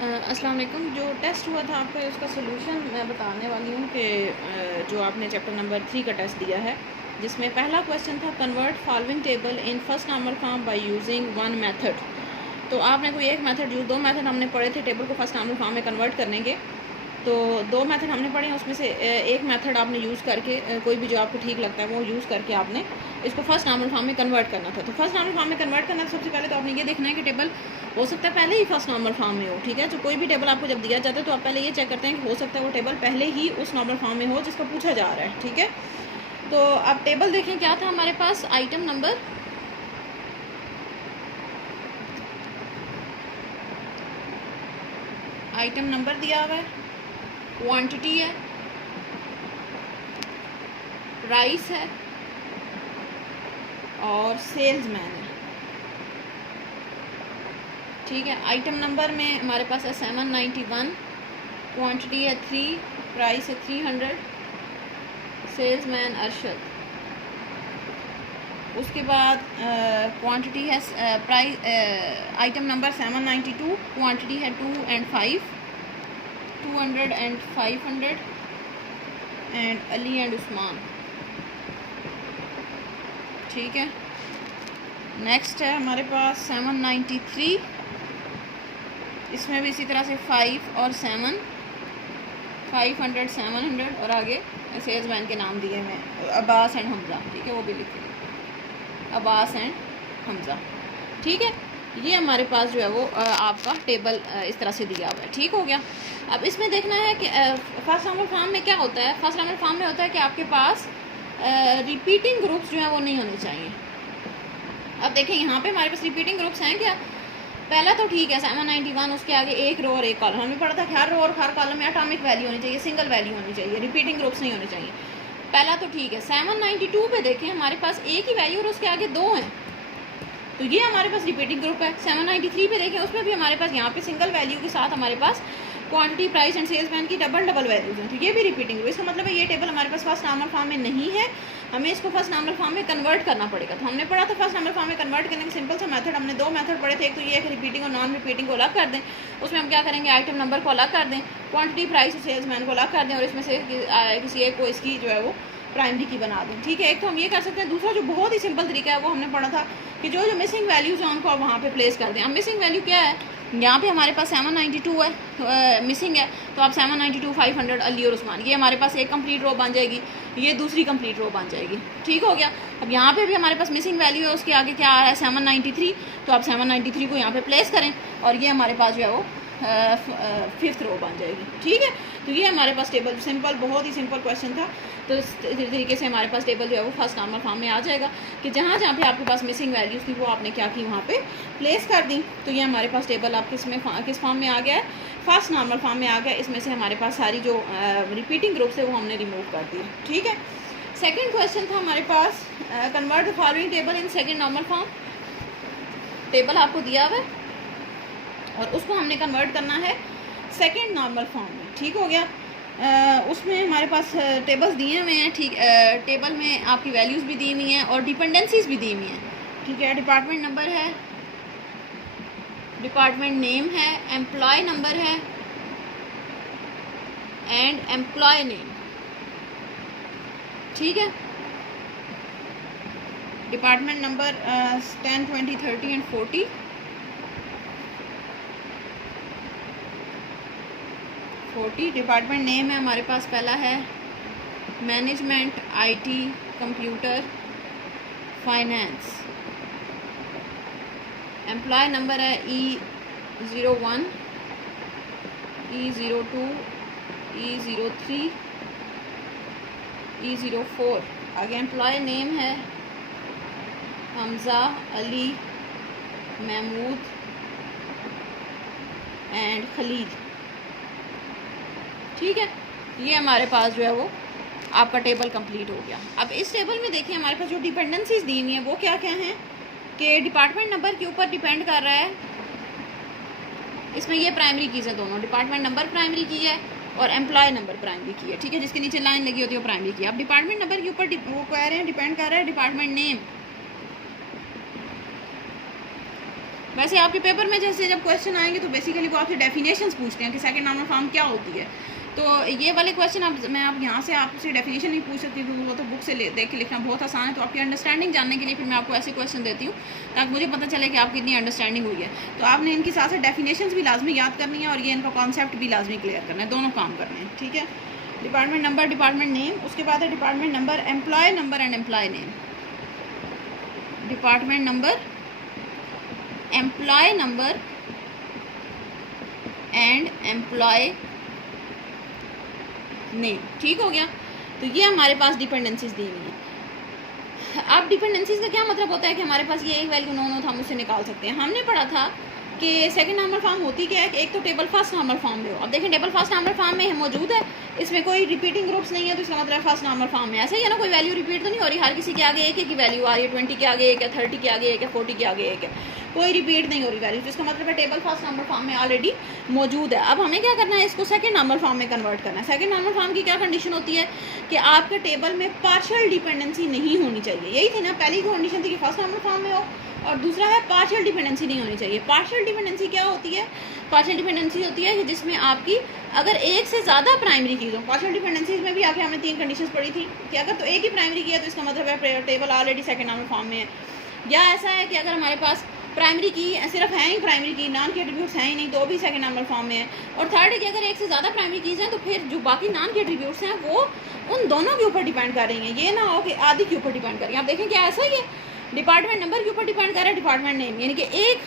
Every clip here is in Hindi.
अस्सलाम वालेकुम। जो टेस्ट हुआ था आपका उसका सोल्यूशन मैं बताने वाली हूँ कि जो आपने चैप्टर नंबर 3 का टेस्ट दिया है, जिसमें पहला क्वेश्चन था convert following table in first normal form by using one method. तो आपने कोई एक मेथड यूज़, दो मेथड हमने पढ़े थे टेबल को फर्स्ट नॉर्मल फॉर्म में कन्वर्ट करने के। तो दो मेथड हमने पढ़े हैं, उसमें से एक मेथड आपने यूज़ करके कोई भी जो आपको ठीक लगता है वो यूज़ करके आपने इसको फर्स्ट नॉर्मल फॉर्म में कन्वर्ट करना था। तो फर्स्ट नॉर्मल फॉर्म में कन्वर्ट करना था, सबसे पहले तो आपने ये देखना है कि टेबल हो सकता है पहले ही फर्स्ट नॉर्मल फॉर्म में हो। ठीक है, तो कोई भी टेबल आपको जब दिया जाता है तो आप पहले ये चेक करते हैं कि हो सकता है वो टेबल पहले ही उस नॉर्मल फॉर्म में हो जिसका पूछा जा रहा है। ठीक है, तो अब टेबल देखें क्या था हमारे पास। आइटम नंबर दिया हुआ है, क्वांटिटी है, प्राइस है और सेल्समैन है। ठीक है, आइटम नंबर में हमारे पास है 791, क्वांटिटी है 3, प्राइस है 300, सेल्समैन अरशद। उसके बाद क्वांटिटी है आइटम नंबर 792, क्वांटिटी है 2 and 5, 200 and 500 and Ali and Usman. ठीक है, नेक्स्ट है हमारे पास 793, इसमें भी इसी तरह से 5 और 7, 500 700 और आगे सेल्समैन के नाम दिए हुए हैं, अब्बास एंड हमज़ा। ठीक है, वो भी लिखे अब्बास एंड हमज़ा। ठीक है, ये हमारे पास जो है वो आपका टेबल इस तरह से दिया हुआ है। ठीक हो गया। अब इसमें देखना है कि फर्स्ट नॉर्मल फॉर्म में क्या होता है। फर्स्ट नॉर्मल फॉर्म में होता है कि आपके पास रिपीटिंग ग्रुप्स जो हैं वो नहीं होने चाहिए। अब देखें यहाँ पे हमारे पास रिपीटिंग ग्रुप्स हैं क्या। पहला तो ठीक है 791, उसके आगे एक रो और एक कॉलम। हमें पढ़ा था कि हर रो और हर कॉलम में एटॉमिक वैल्यू होनी चाहिए, सिंगल वैल्यू होनी चाहिए, रिपीटिंग ग्रुप्स नहीं होने चाहिए। पहला तो ठीक है। 792 पे देखें हमारे पास एक ही वैल्यू और उसके आगे दो हैं, तो ये हमारे पास रिपीटिंग ग्रुप है। 793 पे देखें, उसमें भी हमारे पास यहाँ पे सिंगल वैल्यू के साथ हमारे पास क्वांटिटी, प्राइस एंड सेल्समैन की डबल वैल्यूज हैं, तो ये भी रिपीटिंग ग्रुप। इसका मतलब है ये टेबल हमारे पास फर्स्ट नॉर्मल फॉर्म में नहीं है, हमें इसको फर्स्ट नॉर्मल फॉर्म में कन्वर्ट करना पड़ेगा। तो हमने पढ़ा था फर्स्ट नॉर्मल फॉर्म में कन्वर्ट करने का सिंपल सा मेथड, हमने दो मेथड पढ़े थे। एक तो ये है रिपीटिंग और नॉन रिपीटिंग को अलग कर दें। उसमें हम क्या करेंगे, आइटम नंबर को अलग कर दें, क्वांटिटी, प्राइस और सेल्समैन को अलग कर दें और इसमें से किसी एक को इसकी जो है वो प्राइमरी की बना दें। ठीक है, एक तो हम ये कर सकते हैं। दूसरा जो बहुत ही सिंपल तरीका है वो हमने पढ़ा था कि जो मिसिंग वैल्यूज़ हैं उनको आप वहाँ पे प्लेस कर दें। अब मिसिंग वैल्यू क्या है, यहाँ पे हमारे पास 792 है, मिसिंग है, तो आप 792, 500 अली और उस्मान, ये हमारे पास एक कंप्लीट रो बन जाएगी, ये दूसरी कंप्लीट रो बन जाएगी। ठीक हो गया। अब यहाँ पे भी हमारे पास मिसिंग वैल्यू है, उसके आगे क्या आ रहा है 793, तो आप 793 को यहाँ पे प्लेस करें और ये हमारे पास जो है वो फिफ्थ रो बन जाएगी। ठीक है, तो ये हमारे पास टेबल सिंपल, बहुत ही सिंपल क्वेश्चन था। तो इस तरीके से हमारे पास टेबल जो है वो फर्स्ट नॉर्मल फॉर्म में आ जाएगा कि जहाँ जहाँ पे आपके पास मिसिंग वैल्यूज़ थी वो आपने क्या की, वहाँ पे प्लेस कर दी। तो ये हमारे पास टेबल आप किस फॉर्म में आ गया है, फर्स्ट नॉर्मल फॉर्म में आ गया। इसमें से हमारे पास सारी जो रिपीटिंग ग्रुप्स है वो हमने रिमूव कर दी। ठीक है, सेकेंड क्वेश्चन था हमारे पास convert the following table in second normal form. Table आपको दिया हुआ है और उसको हमने कन्वर्ट करना है सेकेंड नॉर्मल फॉर्म में। ठीक हो गया। उसमें हमारे पास टेबल्स दिए हुए हैं। ठीक, टेबल में आपकी वैल्यूज़ भी दी हुई हैं और डिपेंडेंसीज भी दी हुई हैं। ठीक है, डिपार्टमेंट नंबर है, डिपार्टमेंट नेम है, एम्प्लॉय नंबर है एंड एम्प्लॉय नेम। ठीक है, department number 10, 20, 30 and 40, 40। Department name है हमारे पास पहला है management, IT, computer, finance. Employee number है E01, E02, E03, E04। आगे एम्प्लॉय नेम है हमज़ा, अली, महमूद एंड खलीद। ठीक है, ये हमारे पास जो है वो आपका टेबल कंप्लीट हो गया। अब इस टेबल में देखिए हमारे पास जो डिपेंडेंसीज दी हुई हैं वो क्या क्या हैं कि डिपार्टमेंट नंबर के ऊपर डिपेंड कर रहा है। इसमें ये प्राइमरी कीज़ है दोनों, डिपार्टमेंट नंबर प्राइमरी की है और एम्प्लॉय नंबर प्राइमरी की है। ठीक है, जिसके नीचे लाइन लगी होती है वो प्राइमरी की है। अब डिपार्टमेंट नंबर के ऊपर वो कह रहे हैं डिपेंड कर रहा है डिपार्टमेंट नेम। वैसे आपके पेपर में जैसे जब क्वेश्चन आएंगे तो बेसिकली वो आपसे डेफिनेशंस पूछते हैं कि सेकंड नॉर्मल फॉर्म क्या होती है। तो ये वाले क्वेश्चन मैं आप यहाँ से आपसे डेफिनेशन नहीं पूछ सकती क्योंकि वो तो बुक से देख के लिखना बहुत आसान है। तो आपकी अंडरस्टैंडिंग जानने के लिए फिर मैं आपको ऐसे क्वेश्चन देती हूँ ताकि मुझे पता चले कि आपकी इतनी अंडरस्टैंडिंग हुई है। तो आपने इनके साथ साथ डेफिनेशंस भी लाजमी याद करनी है और ये इनका कॉन्सेप्ट भी लाजमी क्लियर करना है, दोनों काम करने हैं, ठीक है। डिपार्टमेंट नंबर, डिपार्टमेंट नेम, उसके बाद है department number, employee number and employee name. Department number, employee number and employee name, ठीक हो गया। तो ये हमारे पास डिपेंडेंसीज दी हुई हैं। अब डिपेंडेंसीज का क्या मतलब होता है कि हमारे पास ये एक वैल्यू नोन हो तो हम उससे निकाल सकते हैं। हमने पढ़ा था कि सेकंड नॉर्मल फॉर्म होती क्या है कि एक तो टेबल फर्स्ट नॉर्मल फॉर्म में हो। अब देखें टेबल फर्स्ट नॉर्मल फॉर्म में मौजूद है, इसमें कोई रिपीटिंग ग्रुप्स नहीं है, तो इसका मतलब फर्स्ट नॉर्मल फॉर्म में ऐसा ही है ना, कोई वैल्यू रिपीट तो नहीं हो रही, हर किसी के आगे एक ही वैल्यू आ रही है, 20 के आगे एक है, 30 के आगे एक है, 40 के आगे एक है, कोई रिपीट नहीं हो रही वैल्यू, तो इसका मतलब है टेबल फर्स्ट नॉर्मल फॉर्म में ऑलरेडी मौजूद है। अब हमें क्या करना है, इसको सेकंड नॉर्मल फॉर्म में कन्वर्ट करना है। सेकंड नॉर्मल फॉर्म की क्या कंडीशन होती है कि आपके टेबल में पार्शियल डिपेंडेंसी नहीं होनी चाहिए। यही थी ना, पहली कंडीशन थी कि फर्स्ट नॉर्मल फॉर्म में हो, और दूसरा है पार्शियल डिपेंडेंसी नहीं होनी चाहिए। पार्शियल डिपेंडेंसी क्या होती है? पार्शियल डिपेंडेंसी होती है कि जिसमें आपकी अगर एक से ज़्यादा प्राइमरी कीज़ हो। पार्शियल डिपेंडेंसीज में भी आके हमने 3 कंडीशंस पढ़ी थी कि अगर तो एक ही प्राइमरी की है तो इसका मतलब है table already second normal form में है, या ऐसा है कि अगर हमारे पास प्राइमरी की सिर्फ है ही प्राइमरी की, नॉन के एट्रीब्यूट्स हैं ही नहीं, तो भी सेकंड नॉर्मल फॉर्म में है। और थर्ड है कि अगर एक से ज़्यादा प्राइमरी कीज़ हैं तो फिर जो बाकी नॉन के एट्रीब्यूट्स हैं वो उन दोनों के ऊपर डिपेंड कर रही हैं, ये ना हो कि आदि के ऊपर डिपेंड कर रही हैं। आप देखें क्या ऐसा ही है, डिपार्टमेंट नंबर के ऊपर डिपेंड कर रहा है डिपार्टमेंट नेम, यानी कि एक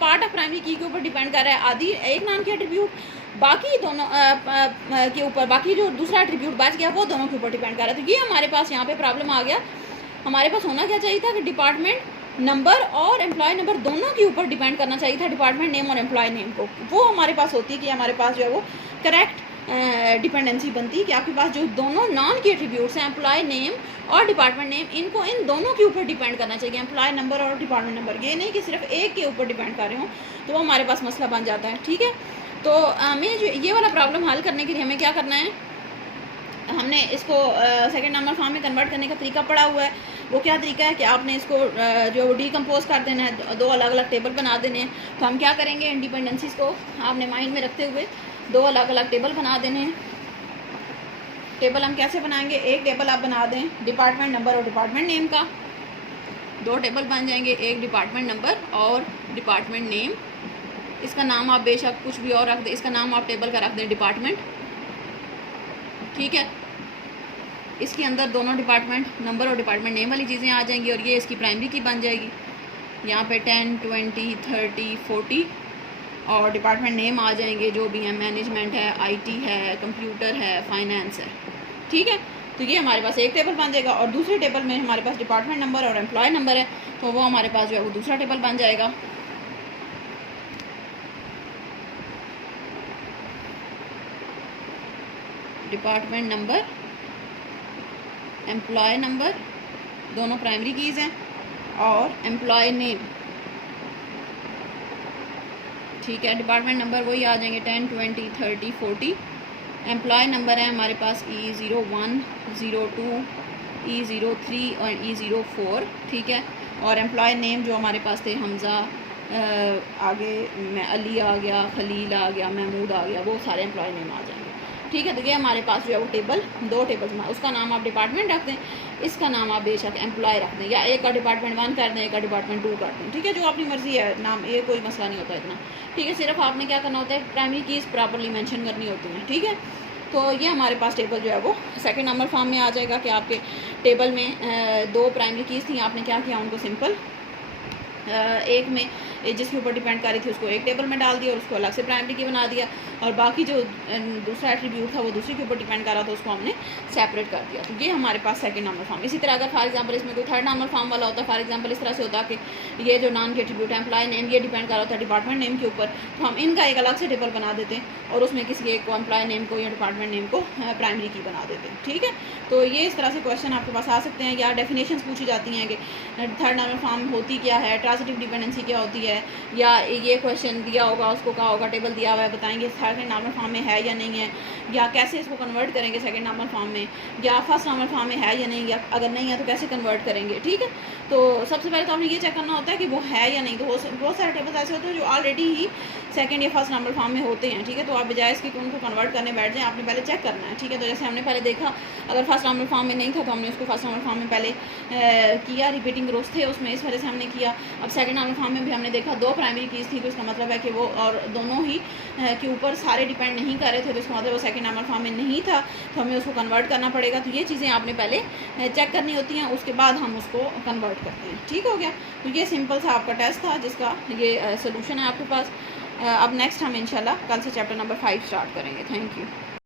पार्ट ऑफ प्राइमरी की के ऊपर डिपेंड कर रहा है आदि एक नाम के एट्रीब्यूट, बाकी दोनों के ऊपर बाकी जो दूसरा एट्रीब्यूट बच गया वो दोनों के ऊपर डिपेंड कर रहा है। तो ये हमारे पास यहाँ पे प्रॉब्लम आ गया। हमारे पास होना क्या चाहिए था कि डिपार्टमेंट नंबर और एम्प्लॉय नंबर दोनों के ऊपर डिपेंड करना चाहिए था डिपार्टमेंट नेम और एम्प्लॉय नेम को। वो हमारे पास होती है कि हमारे पास जो है वो करेक्ट डिपेंडेंसी बनती है कि आपके पास जो दोनों नॉन के एट्रीब्यूट्स हैं एम्प्लॉय नेम और डिपार्टमेंट नेम, इनको इन दोनों के ऊपर डिपेंड करना चाहिए, एम्प्लॉय नंबर और डिपार्टमेंट नंबर। ये नहीं कि सिर्फ एक के ऊपर डिपेंड कर रहे हों, तो वो हमारे पास मसला बन जाता है, ठीक है। तो हमें जो ये वाला प्रॉब्लम हल करने के लिए हमें क्या करना है, हमने इसको सेकंड नॉर्मल फॉर्म में कन्वर्ट करने का तरीका पड़ा हुआ है। वो क्या तरीका है कि आपने इसको जो डीकम्पोज कर देना है, 2 अलग अलग टेबल बना देने हैं। तो हम क्या करेंगे, इंडिपेंडेंसीज को आपने माइंड में रखते हुए 2 अलग अलग टेबल बना देने हैं। टेबल हम कैसे बनाएंगे, एक टेबल आप बना दें डिपार्टमेंट नंबर और डिपार्टमेंट नेम का, 2 टेबल बन जाएंगे, एक डिपार्टमेंट नंबर और डिपार्टमेंट नेम। इसका नाम आप बेशक कुछ भी और रख दें, इसका नाम आप टेबल का रख दें डिपार्टमेंट, ठीक है। इसके अंदर दोनों डिपार्टमेंट नंबर और डिपार्टमेंट नेम वाली चीज़ें आ जाएंगी और ये इसकी प्राइमरी की बन जाएगी। यहाँ पे 10, 20, 30, 40 और डिपार्टमेंट नेम आ जाएंगे जो भी हैं, मैनेजमेंट है, आईटी है, कंप्यूटर है, फाइनेंस है, ठीक है। तो ये हमारे पास एक टेबल बन जाएगा और दूसरे टेबल में हमारे पास डिपार्टमेंट नंबर और एम्प्लॉय नंबर है, तो वो हमारे पास जो है वो दूसरा टेबल बन जाएगा। डिपार्टमेंट नंबर, एम्प्लॉय नंबर, दोनों प्राइमरी कीज़ हैं, और एम्प्लॉय नेम, ठीक है। डिपार्टमेंट नंबर वही आ जाएंगे 10, 20, 30, 40। एम्प्लॉय नंबर है हमारे पास E01, 02, E03 और E04, ठीक है। और एम्प्लॉय नेम जो हमारे पास थे हमज़ा, आगे अली आ गया, खलील आ गया, महमूद आ गया, वो सारे एम्प्लॉय नेम आ जाएंगे, ठीक है। तो ये हमारे पास जो है वो टेबल, 2 टेबल, उसका नाम आप डिपार्टमेंट रख दें, इसका नाम आप बेशक एम्प्लॉय रख दें, या एक का डिपार्टमेंट 1 कर दें, एक का डिपार्टमेंट 2 कर दें, ठीक है। जो अपनी मर्ज़ी है नाम, ये कोई मसला नहीं होता इतना, ठीक है। सिर्फ आपने क्या करना होता है, प्राइमरी कीज़ प्रॉपर्ली मेंशन करनी होती हैं, ठीक है। तो ये हमारे पास टेबल जो है वो सेकंड नंबर फॉर्म में आ जाएगा कि आपके टेबल में 2 प्राइमरी कीज़ थी, आपने क्या किया, उनको सिंपल एक में जिसके ऊपर डिपेंड कर रही थी उसको एक टेबल में डाल दिया और उसको अलग से प्राइमरी की बना दिया, और बाकी जो दूसरा एट्रीब्यूट था वो दूसरे के ऊपर डिपेंड कर रहा था उसको हमने सेपरेट कर दिया। तो ये हमारे पास सेकंड नॉर्मल फॉर्म। इसी तरह अगर फॉर एग्जांपल इसमें कोई थर्ड नॉर्मल फॉर्म वाला होता, फॉर एग्जांपल इस तरह से होता कि ये जो नॉन के एट्रीब्यूट है एम्प्लॉय नेम, ये डिपेंड कर रहा होता डिपार्टमेंट नेम के ऊपर, तो हम इनका एक अलग से टेबल बना देते हैं और उसमें किसी एक को एम्प्लॉय नेम को या डिपार्टमेंट नेम को प्राइमरी की बना देते हैं, ठीक है। तो ये इस तरह से क्वेश्चन आपके पास आ सकते हैं, या डेफिनेशंस पूछी जाती हैं कि थर्ड नॉर्मल फॉर्म होती क्या है, ट्रांजिटिव डिपेंडेंसी क्या होती है, है, या ये क्वेश्चन दिया होगा उसको कहा होगा टेबल दिया हुआ है बताएंगे सेकंड नॉर्मल फॉर्म में है या नहीं है, या कैसे इसको कन्वर्ट करेंगे सेकंड नॉर्मल फॉर्म में, या फर्स्ट नॉर्मल फॉर्म में है या नहीं, या अगर नहीं है तो कैसे कन्वर्ट करेंगे। ठीक है, तो सबसे पहले तो आपने ये चेक करना होता है कि वो है या नहीं। तो बहुत सारे टेबल्स ऐसे होते हैं जो ऑलरेडी ही सेकंड या फर्स्ट नॉर्मल फॉर्म में होते हैं। ठीक है, तो आप बजाय इसके कि उनको कन्वर्ट करने बैठ जाएं, आपने पहले चेक करना है। ठीक है, तो जैसे हमने पहले देखा अगर फर्स्ट नॉर्मल फॉर्म में नहीं था तो हमने उसको फर्स्ट नॉर्मल फॉर्म में पहले किया, रिपीटिंग रोज थे उसमें, इस वजह से हमने किया। अब सेकंड नॉर्मल फॉर्म में भी हमने देखा 2 प्राइमरी कीज़ थी, तो इसका मतलब है कि वो और दोनों ही के ऊपर सारे डिपेंड नहीं कर रहे थे, तो इसका मतलब वो सेकंड नॉर्मल फॉर्म में नहीं था, तो हमें उसको कन्वर्ट करना पड़ेगा। तो ये चीज़ें आपने पहले चेक करनी होती हैं, उसके बाद हम उसको कन्वर्ट करते हैं। ठीक हो गया, तो ये सिंपल सा आपका टेस्ट था जिसका ये सोल्यूशन है आपके पास। अब नेक्स्ट हम इंशाल्लाह कल से चैप्टर नंबर 5 स्टार्ट करेंगे। Thank you.